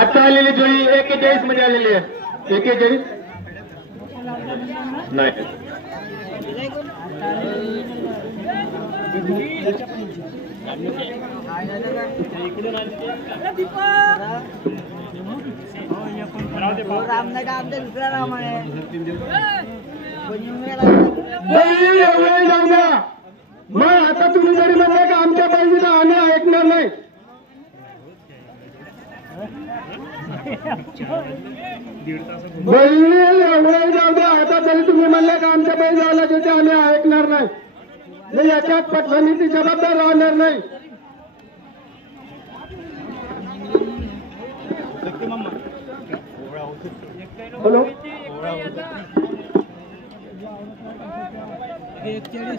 आता आलेली जोडी 41 मध्ये आलेली आहे. 41 नाही दुसरा राम आहे मग आता तुम्ही जरी म्हणलं का आमच्या पाहिजे तर आम्ही ऐकणार नाही. एवढं जाऊ द्या. आता तरी तुम्ही म्हणलं का आमच्या पाहिजे आला तिथे आम्ही ऐकणार नाही. याच्यात पटवणीची जबाबदार राहणार नाही. हॅलो 41